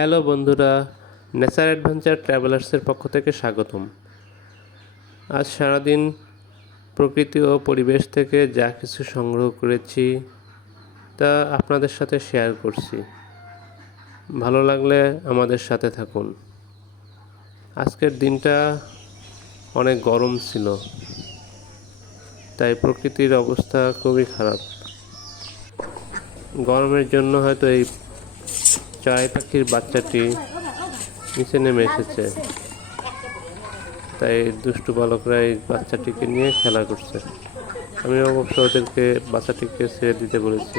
Hello বন্ধুরা, nature adventure ট্রাভেলার্সের পক্ষ থেকে স্বাগতম। আজ সারাদিন প্রকৃতি ও পরিবেশ থেকে যা কিছু সংগ্রহ করেছি তা আপনাদের সাথে শেয়ার করছি। ভালো লাগলে আমাদের সাথে থাকুন। আজকের দিনটা অনেক গরম ছিল, তাই প্রকৃতির অবস্থা খুবই খারাপ। গরমের জন্য হয়তো এই চায় পাখির বাচ্চাটি নিচে নেমে এসেছে। তাই দুষ্টু বালকরা এই বাচ্চাটিকে নিয়ে খেলা করছে। আমি অবশ্য ওদেরকে বাচ্চাটিকে ছেড়ে দিতে বলেছি।